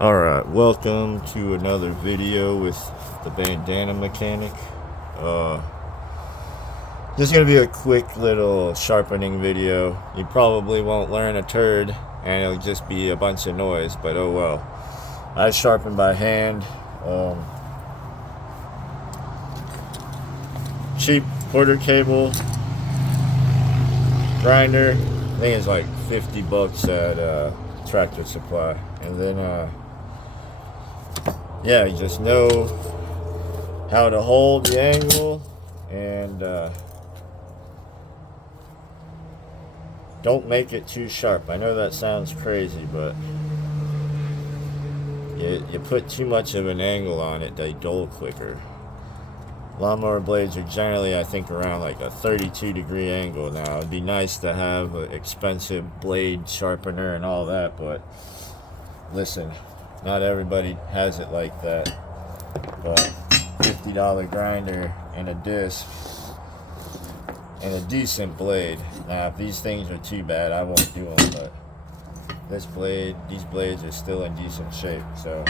Alright, welcome to another video with the bandana mechanic. Just gonna be a quick little sharpening video. You probably won't learn a turd and it'll just be a bunch of noise, but oh well. I sharpen by hand. Cheap quarter cable grinder. I think it's like 50 bucks at Tractor Supply. And then yeah, you just know how to hold the angle and don't make it too sharp. I know that sounds crazy, but you put too much of an angle on it, they dull quicker. Lawnmower blades are generally, I think, around like a 32-degree angle now. It'd be nice to have an expensive blade sharpener and all that, but listen, not everybody has it like that. But $50 grinder and a disc and a decent blade. Now, if these things are too bad, I won't do them. But these blades are still in decent shape. So.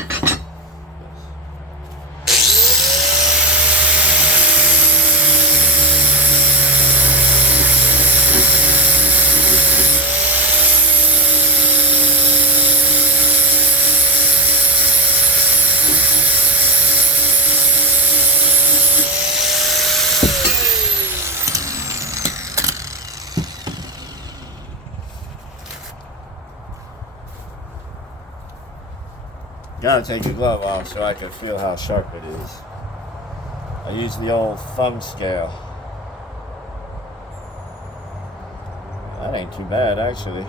Gotta take the glove off so I can feel how sharp it is. I use the old thumb scale. That ain't too bad, actually.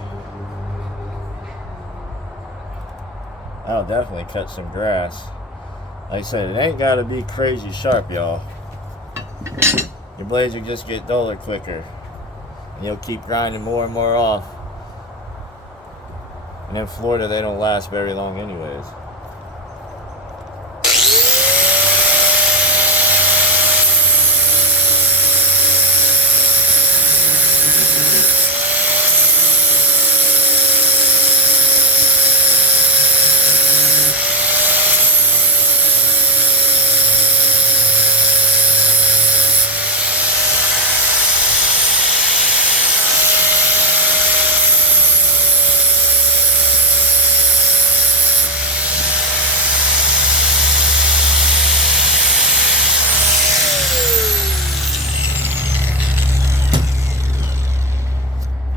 That'll definitely cut some grass. Like I said, it ain't gotta be crazy sharp, y'all. Your blades will just get duller quicker. And you'll keep grinding more and more off. And in Florida, they don't last very long anyways.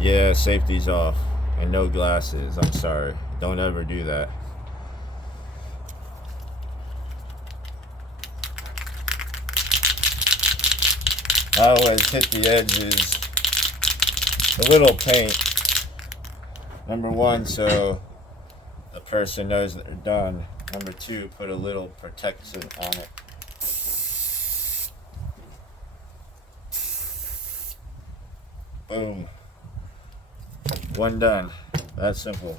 Yeah, safety's off. And no glasses. I'm sorry. Don't ever do that. I always hit the edges. A little paint. Number one, so the person knows that they're done. Number two, put a little protection on it. Boom. One done. That's simple.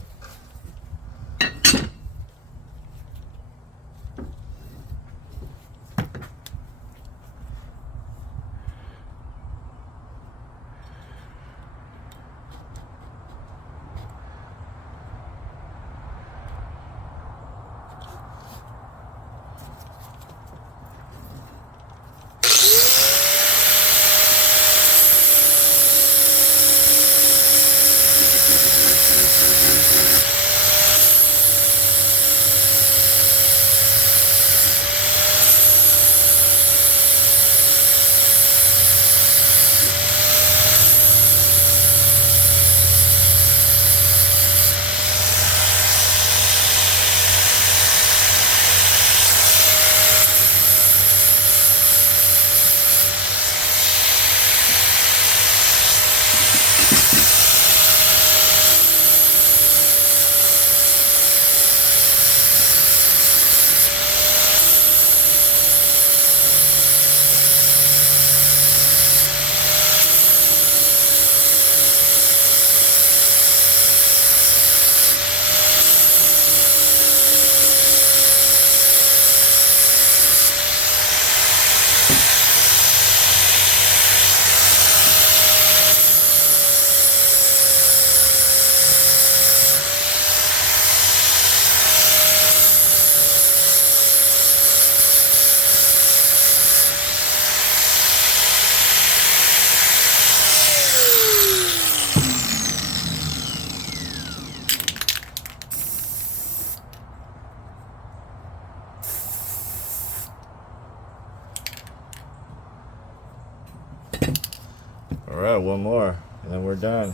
Alright, one more, and then we're done.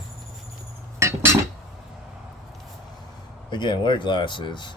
Again, wear glasses.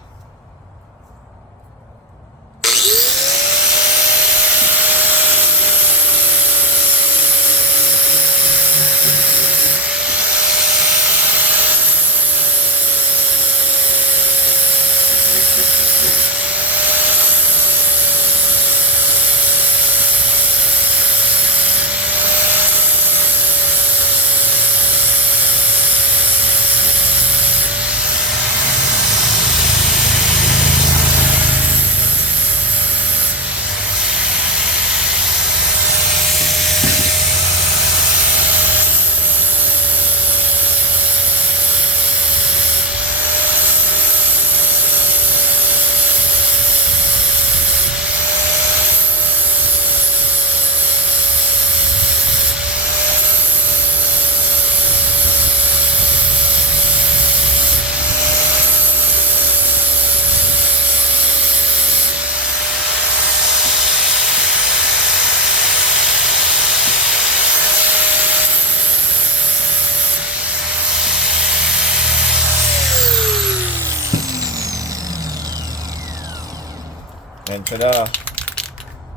And ta-da!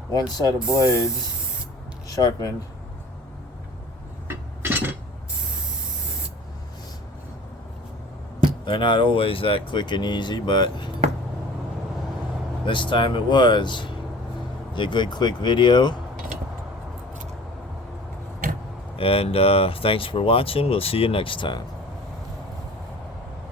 One set of blades sharpened. They're not always that quick and easy, but this time it was. It's a good quick video. And thanks for watching. We'll see you next time.